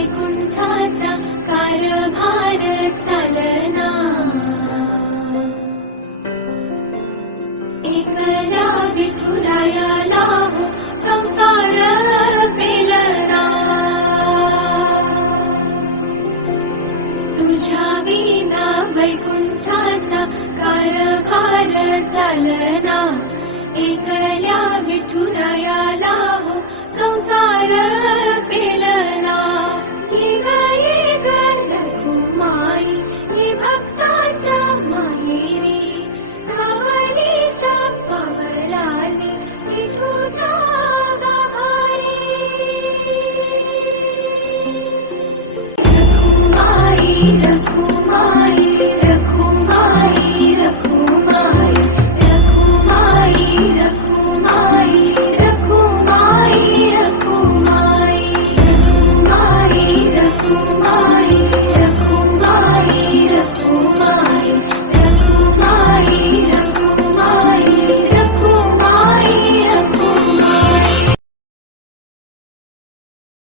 वैकुंठाचा कारभार चालना. एकदा विठुरायाला हो संसार पेलना तुझ्या विना वैकुंठाचा कारभार चालना. एकल्या विठुरायाला हो संसार Kumari.